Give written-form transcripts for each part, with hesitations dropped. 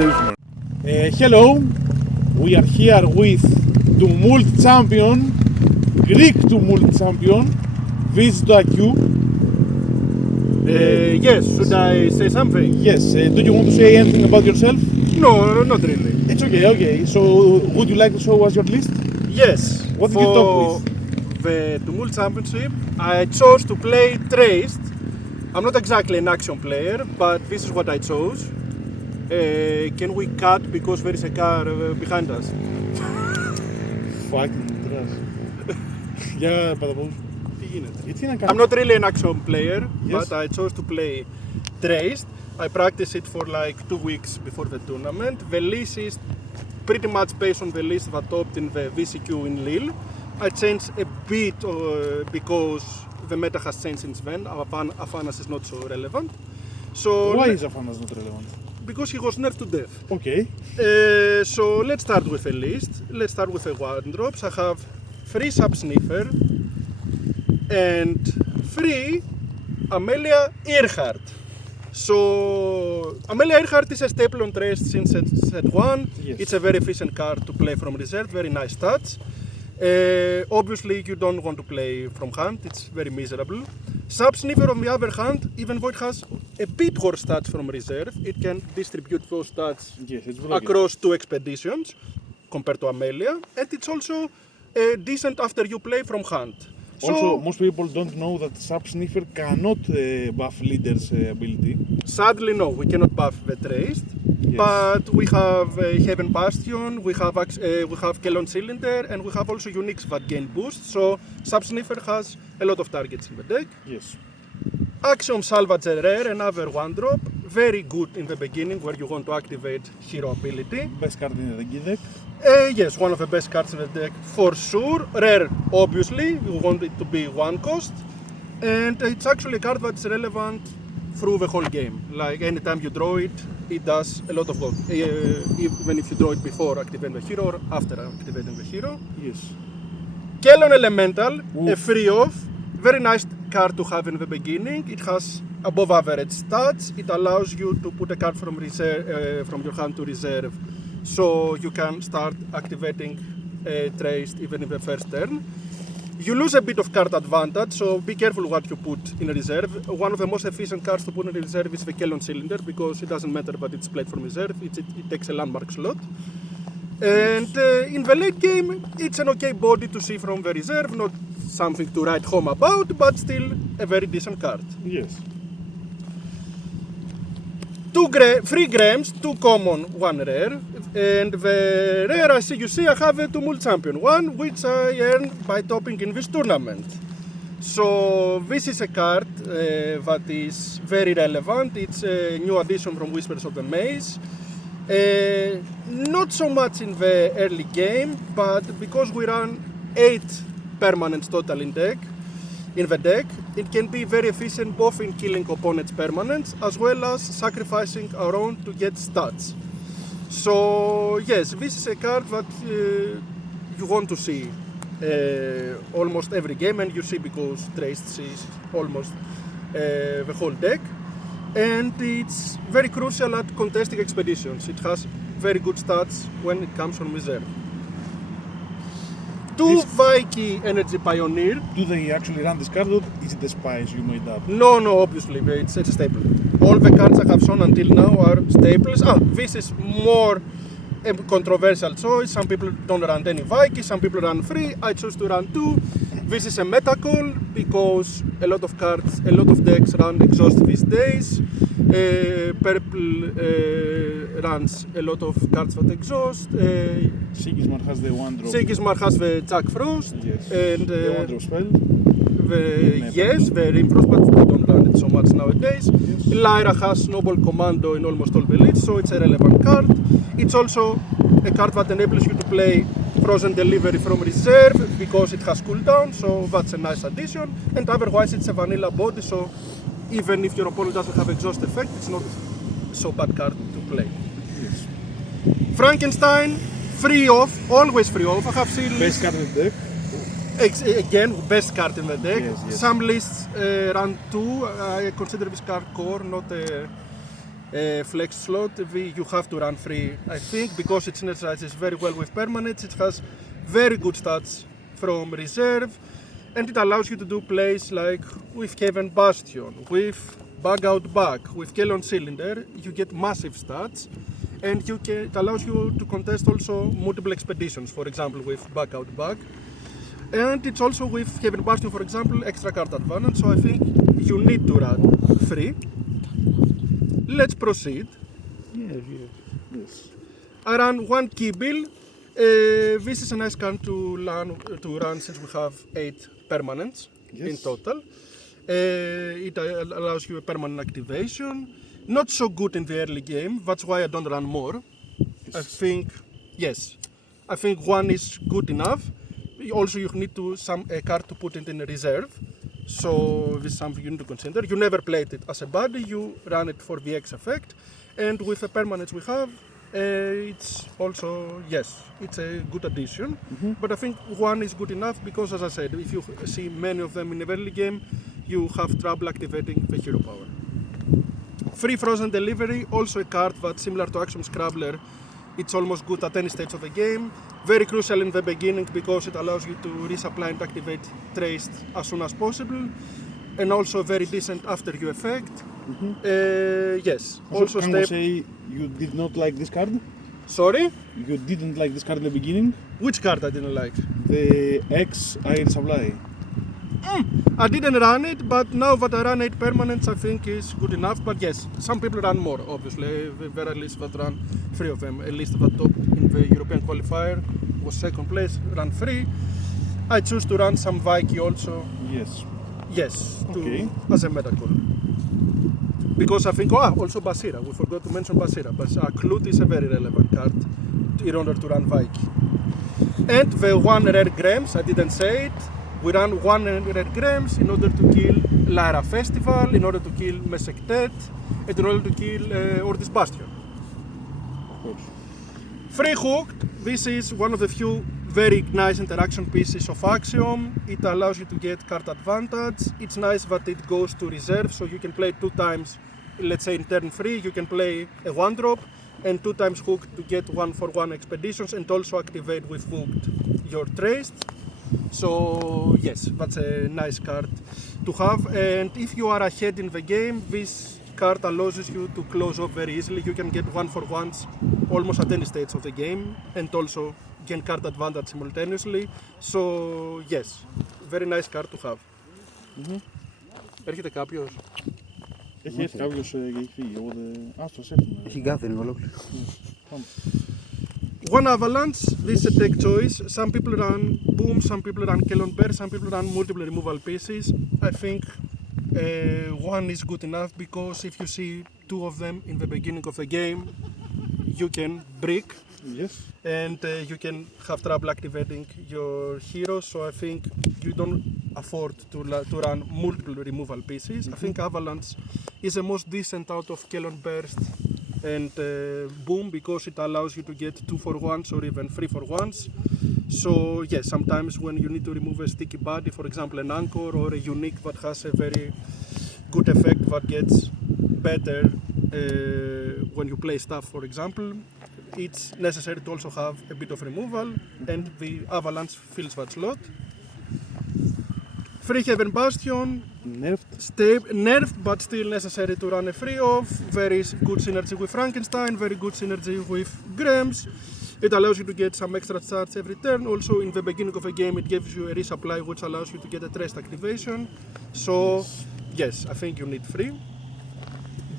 Stillman. Hello, we are here with Tumult champion, Greek Tumult champion, VizdoAQ. Yes, should I say something? Yes, do you want to say anything about yourself? No, not really. It's okay. So, would you like to show us your list? Yes, What did you talk with? The Tumult Championship, I chose to play Treyst. I'm not exactly an action player, but this is what I chose. Can we cut because there is a car behind us? Fucking trash. Για παταπούς. Τι γίνεται? Γιατί να κάνω? I'm not really an action player, Yes. but I chose to play Treyst. I practiced it for like 2 weeks before the tournament. The list is pretty much based on the list that topped in the VCQ in Lille. I changed a bit because the meta has changed since then. Afanas is not so relevant. So Why is Afanas not relevant? because he was nerfed to death. Okay. So let's start with a list. Let's start with the wardrobes. I have 3 Sub-Sniffer and 3 Amelia Earhart. So Amelia Earhart is a staple on Treyst since set 1. Yes. It's a very efficient card to play from reserve, very nice stats. Obviously you don't want to play from hand, it's very miserable. Sub-Sniffer on the other hand, even though it has a bit worse stats from reserve, it can distribute those stats Yes, it's very across 2 expeditions compared to Amelia, and it's also decent after you play from hand. Also, most people don't know that Sub-Sniffer cannot buff leader's ability. Sadly, no, we cannot buff the Treyst, Yes. but we have Heaven Bastion, we have Kelon Cylinder, and we have also Unix that gain boost, so Sub-Sniffer has a lot of targets in the deck. Yes. Axiom Salvage Rare, another 1-drop, very good in the beginning where you want to activate hero ability. Best card in the deck. Yes, one of the best cards in the deck for sure. Rare, obviously, you want it to be 1 cost. And it's actually a card that's relevant through the whole game. Like anytime you draw it, it does a lot of work. Even if you draw it before activating the hero or after activating the hero. Yes. Kelon Elemental, a Oof. free off. Very nice card to have in the beginning. It has above average stats. It allows you to put a card from your hand to reserve, so you can start activating Treyst even in the first turn. You lose a bit of card advantage, so be careful what you put in reserve. One of the most efficient cards to put in reserve is the Kelon Cylinder, because it doesn't matter that it's played from reserve, it takes a landmark slot. And in the late game, it's an okay body to see from the reserve, not something to write home about, but still a very decent card. Yes. 3 Grams, 2 common, 1 rare, and the rare as you see I have a Tumult Champion one, which I earned by topping in this tournament. So this is a card that is very relevant. It's a new addition from Whispers of the Maze. Not so much in the early game, but because we run 8 permanents total in the deck, it can be very efficient both in killing opponents' permanents as well as sacrificing our own to get stats. So yes, this is a card that you want to see almost every game, and you see because Treyst sees almost the whole deck. And it's very crucial at contesting expeditions. It has very good stats when it comes from reserve. 2 Viking Energy Pioneer. Do they actually run this card, or is it the spice you made up? No, obviously, it's a staple. All the cards I have shown until now are staples. This is more a controversial choice. Some people don't run any Viking, some people run 3. I choose to run 2. This is a meta call because a lot of cards, a lot of decks run exhaust these days. Purple runs a lot of cards that exhaust. Sigismar has the 1-drop. Sigismar has the Jack Frost. Yes. And the 1-drop spell. The Rimfrost, but they don't run it so much nowadays. Yes. Lyra has Snowball Commando in almost all the lists, so it's a relevant card. It's also a card that enables you to play Frozen Delivery from reserve because it has cooldown, so that's a nice addition. And otherwise it's a vanilla body, so even if your opponent doesn't have exhaust effect, it's not so bad card to play. Yes. Frankenstein, free off, always free off. I have seen Best card in the deck. Again, best card in the deck. Yes. Some lists run 2. I consider this card core, not a flex slot, you have to run free, I think, because it synergizes very well with permanents. It has very good stats from reserve, and it allows you to do plays like with Haven Bastion, with Bug Out Bug, with Kelon Cylinder. You get massive stats, and it allows you to contest also multiple expeditions, for example, with Bug Out Bug. And it's also with Haven Bastion, for example, extra card advantage, so I think you need to run free. Let's proceed. Yes. I ran one Kibble. This is a nice card to run since we have 8 permanents in total. It allows you a permanent activation. Not so good in the early game, that's why I don't run more. I think one is good enough. Also, you need a card to put it in reserve. So this is something you need to consider. You never played it as a body, you run it for the X effect. And with the permanents we have, it's also, it's a good addition. But I think one is good enough because, as I said, if you see many of them in the early game, you have trouble activating the hero power. Free Frozen Delivery, also a card that's similar to Axiom Scrabbler. It's almost good at any stage of the game. Very crucial in the beginning because it allows you to resupply and activate Treyst as soon as possible. And also very decent after you effect. Also, can you say you did not like this card? Sorry? You didn't like this card in the beginning? Which card I didn't like? The X Air Supply. I didn't run it, but now that I run 8 permanents, I think is good enough. But yes, some people run more, obviously. There are at least that run 3 of them. At least the top in the European qualifier was second place, ran 3. I choose to run some Viking also. Yes, as a meta call. Because I think, also Basira. We forgot to mention Basira. But Clute is a very relevant card in order to run Viking. And the one rare Grams, I didn't say it. We ran 1 rare Grams in order to kill Lara Festival, in order to kill Mesektet, and in order to kill Ordis Bastion. Of course. Free Hooked, this is one of the few very nice interaction pieces of Axiom. It allows you to get card advantage. It's nice that it goes to reserve, so you can play 2 times, let's say in turn 3, you can play a 1-drop, and 2 times Hooked to get 1-for-1 expeditions, and also activate with Hooked your Treyst. So yes, that's a nice card to have, and if you are ahead in the game, this card allows you to close off very easily. You can get 1-for-1s almost at any stage of the game, and also gain card advantage simultaneously. So yes, very nice card to have. Έρχεται κάποιος? Έχει έρθει κάποιος και έχει φύγει, οπότε άστος έρθουμε. Έχει γκάθεν ολόκληρο. One Avalanche, this is a tech choice. Some people run Boom, some people run Kelon Bear, some people run multiple removal pieces. I think one is good enough because if you see 2 of them in the beginning of the game, you can brick. And you can have trouble activating your heroes, so I think you don't afford to run multiple removal pieces. I think Avalanche is the most decent out of Kelon Burst and Boom because it allows you to get 2-for-1s or even 3-for-1s. So yes, sometimes when you need to remove a sticky body, for example an anchor or a unique that has a very good effect that gets better when you play stuff, for example, it's necessary to also have a bit of removal, and the Avalanche fills that slot. Free Haven Bastion, nerfed, but still necessary to run a free off. Very good synergy with Frankenstein, very good synergy with Grams. It allows you to get some extra charge every turn. Also, in the beginning of a game, it gives you a resupply, which allows you to get a Treyst activation. So, yes, I think you need free.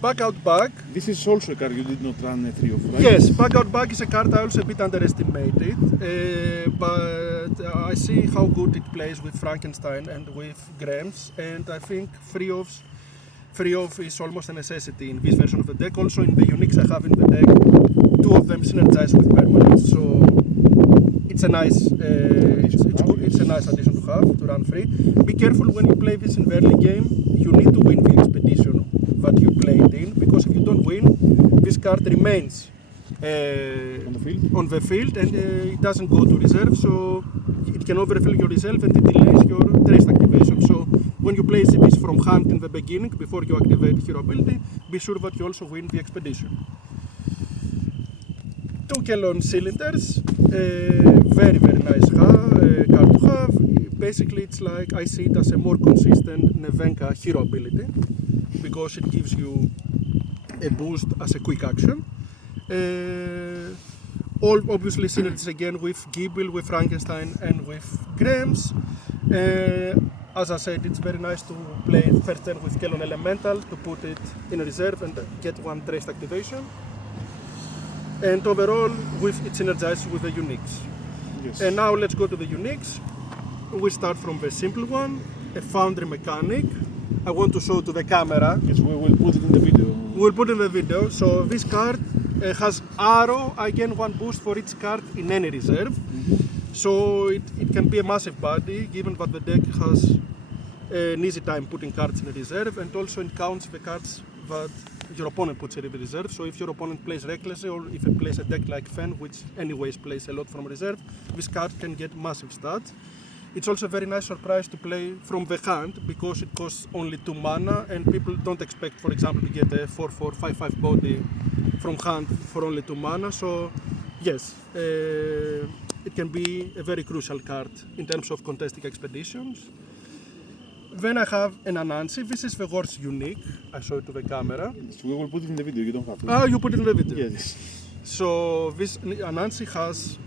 Bug Out Bug. This is also a card you did not run a 3 of, right? Yes, Bug Out Bug is a card I also a bit underestimated, but I see how good it plays with Frankenstein and with Grams, and I think free off is almost a necessity in this version of the deck. Also in the uniques I have in the deck, 2 of them synergize with permanents, so it's a nice addition to have, to run free. Be careful when you play this in the early game, you need to win the expedition that you played in, because if you don't win, this card remains on the field and it doesn't go to reserve, so it can overfill your reserve and it delays your Treyst activation. So when you place this from hand in the beginning, before you activate hero ability, be sure that you also win the expedition. 2 Kelon cylinders, very nice card to have. Basically, it's like, I see it as a more consistent Nevenka hero ability, because it gives you a boost as a quick action. All obviously synergies again with Gibble, with Frankenstein, and with Grams. As I said, it's very nice to play first turn with Kelon Elemental, to put it in reserve and get 1 Treyst activation. And overall, it synergizes with the uniques. Yes. And now let's go to the uniques. We start from the simple one, a Foundry mechanic. I want to show to the camera. Yes, we will put it in the video. We'll put it in the video. So this card has arrow, again 1 boost for each card in any reserve. So it can be a massive body, given that the deck has an easy time putting cards in a reserve, and also it counts the cards that your opponent puts in the reserve. So if your opponent plays recklessly, or if it plays a deck like Fen, which anyways plays a lot from reserve, this card can get massive stats. It's also a very nice surprise to play from the hand, because it costs only 2 mana, and people don't expect, for example, to get a 4/4, 5/5 body from hand for only 2 mana. So yes, it can be a very crucial card in terms of contesting expeditions. Then I have an Anansi. This is the worst unique. I show it to the camera. Yes, we will put it in the video, you don't have to. Ah, you put it in the video. Yes. So this Anansi has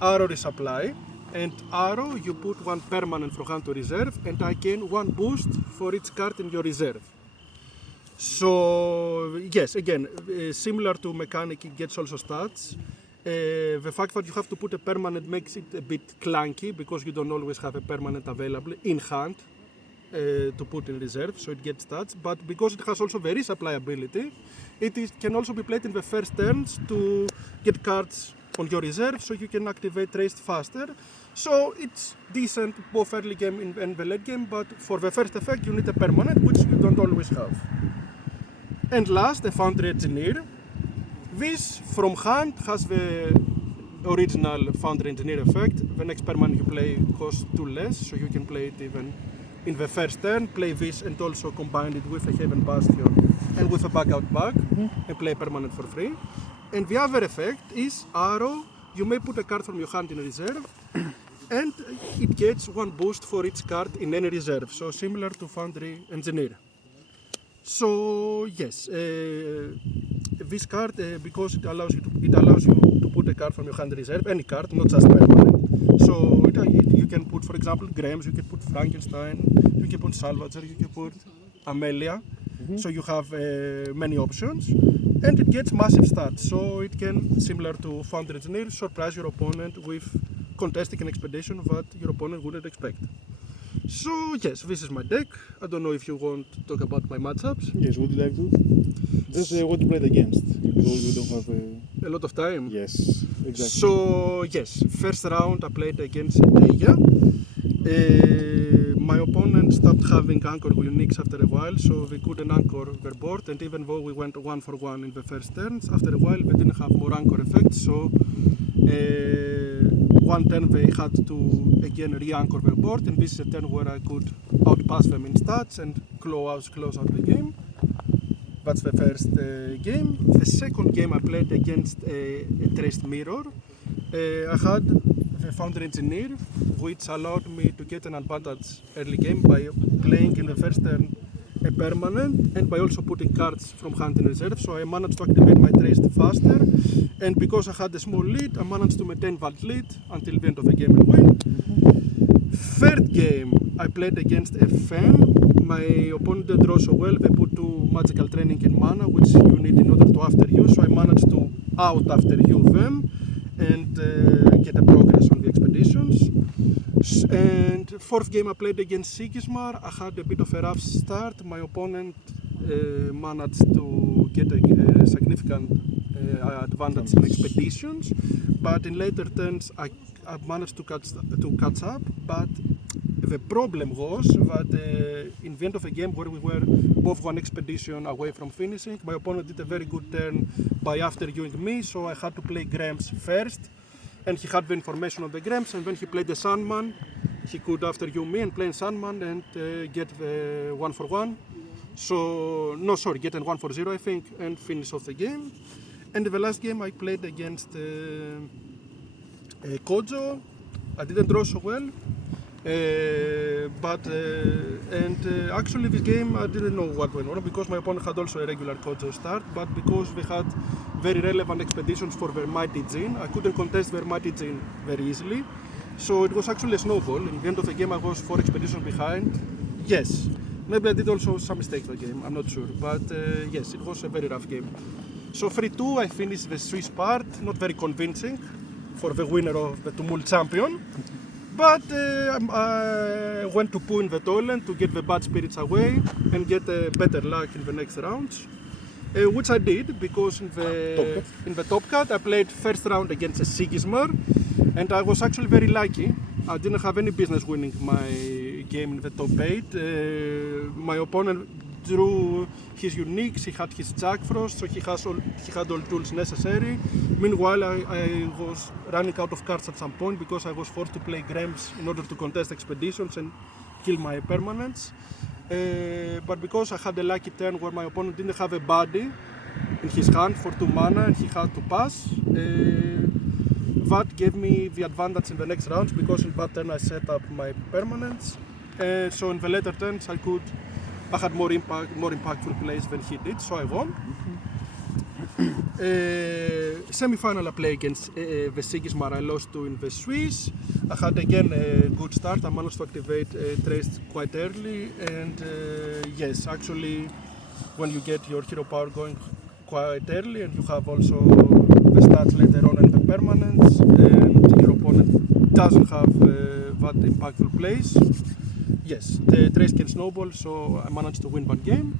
arrow resupply, and arrow you put 1 permanent from hand to reserve, and again 1 boost for each card in your reserve. So yes, again, similar to mechanic, it gets also stats. The fact that you have to put a permanent makes it a bit clunky, because you don't always have a permanent available in hand to put in reserve, so it gets stats. But because it has also the resupply ability, can also be played in the first turns to get cards on your reserve, so you can activate Treyst faster. So it's decent both early game and the late game, but for the first effect you need a permanent, which you don't always have. And last, the Foundry Engineer. This from hand has the original Foundry Engineer effect. The next permanent you play costs 2 less, so you can play it even in the first turn, play this and also combine it with a Haven Bastion and with a Bug-Out Bug, and play permanent for free. And the other effect is arrow. You may put a card from your hand in reserve, and it gets 1 boost for each card in any reserve, so similar to Foundry Engineer. So yes, this card, because it allows you to put a card from your hand in reserve, any card, not just permanent. So you can put, for example, Grams, you can put Frankenstein, you can put Salvager, you can put Amelia. So you have many options, and it gets massive stats. So it can, similar to Foundry Engineer, surprise your opponent with contesting an expedition that your opponent wouldn't expect. So yes, this is my deck. I don't know if you want to talk about my matchups. Yes, would you like to? Just what you played against, because we don't have a lot of time. Yes, exactly. So yes, first round I played against Deia. My opponent stopped having anchor uniques after a while, so they couldn't anchor their board, and even though we went 1 for 1 in the first turns, after a while they didn't have more anchor effects, so 1 turn they had to again re-anchor their board, and this is a turn where I could outpass them in stats and close out the game. That's the first game. The second game I played against a Treyst Mirror. I had the Foundry Engineer, which allowed me to get an advantage early game by playing in the first turn a permanent, and by also putting cards from hand in reserve, so I managed to activate my Treyst faster, and because I had a small lead, I managed to maintain that lead until the end of the game and win. Third game, I played against a Fen. My opponent didn't draw so well, they put 2 magical training in mana, which you need in order to after you, so I managed to out after you them, and get a progress on the expeditions. And fourth game I played against Sigismar. I had a bit of a rough start. My opponent managed to get a significant advantage in expeditions, but in later turns I managed to catch up. But the problem was that in the end of the game, where we were both 1 expedition away from finishing, my opponent did a very good turn by after-viewing me, so I had to play Grams first, and he had the information on the Grams, and when he played the Sandman, he could after you me and play in Sandman and get the 1-for-1. So, no, sorry, get a 1-for-0, I think, and finish off the game. And the last game I played against Kojo. I didn't draw so well. Actually this game I didn't know what went on because my opponent had also a regular Kojo start, but because they had very relevant expeditions for their Mighty Djinn, I couldn't contest their Mighty Djinn very easily. So it was actually a snowball. In the end of the game I was 4 expeditions behind. Yes, maybe I did also some mistakes that game, I'm not sure, but yes, it was a very rough game. So 3-2 I finished the Swiss part, not very convincing for the winner of the Tumult champion. But I went to poo in the toilet to get the bad spirits away and get better luck in the next rounds, which I did because in the top cut I played first round against a Sigismar and I was actually very lucky. I didn't have any business winning my game in the top 8. My opponent drew his uniques, he had his Jack Frost, so he had all tools necessary. Meanwhile, I was running out of cards at some point because I was forced to play Grems in order to contest expeditions and kill my permanents. But because I had a lucky turn where my opponent didn't have a body in his hand for 2 mana and he had to pass, that gave me the advantage in the next rounds because in that turn I set up my permanents. So in the later turns I had more impactful plays than he did, so I won. Semi-final I played against the Sigismar I lost to in the Swiss. I had again a good start, I managed to activate Treyst quite early and yes, actually when you get your hero power going quite early and you have also the stats later on and the permanents and your opponent doesn't have that impactful plays, yes, the Treyst can snowball, so I managed to win that game.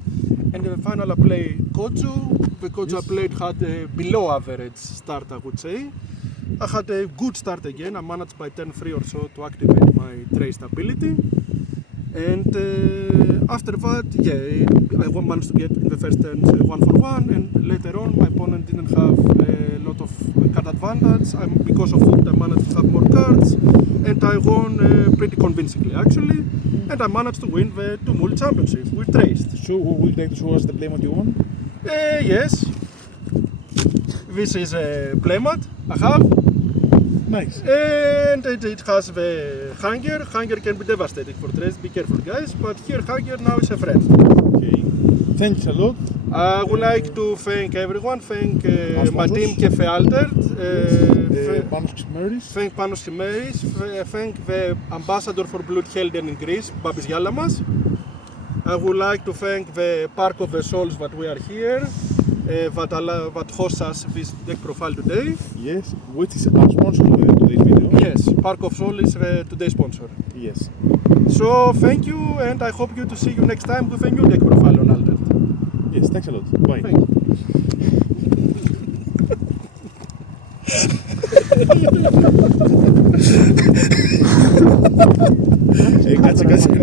And in the final I played Kojo. The Kojo I played had a below average start, I would say. I had a good start again. I managed by turn 3 or so to activate my Treyst ability. And after that, yeah, I managed to get in the first turn 1-for-1, and later on my opponent didn't have a lot of card advantage. Because of it I managed to have more cards, and I won pretty convincingly actually. And I managed to win the Tumult Championship with Treyst. So, would you like to show us the playmat you won? Yes. This is a playmat I have. Nice. And it has the hunger. Hunger can be devastating for Treyst, be careful guys, but here hunger now is a friend. Okay. Thanks a lot. I would like to thank everyone, thank my team Cafe Altered, thank Panos Chimeris, thank the ambassador for Bloodhelden in Greece, Babis Yalamas. I would like to thank the Park of the Souls that we are here, that hosts us this deck profile today. Yes, which is our sponsor of today's video. Yes, Park of Souls is today's sponsor. Yes. So thank you, and I hope to see you next time with a new deck profile on Altered. Yes, thanks a lot. Bye. Thank you. Κάτσε.